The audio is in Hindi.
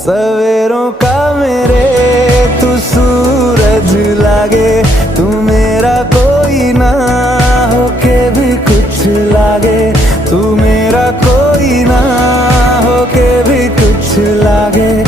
सवेरों का मेरे तू सूरज लागे, तू मेरा कोई ना होके भी कुछ लागे, तू मेरा कोई ना होके भी कुछ लागे।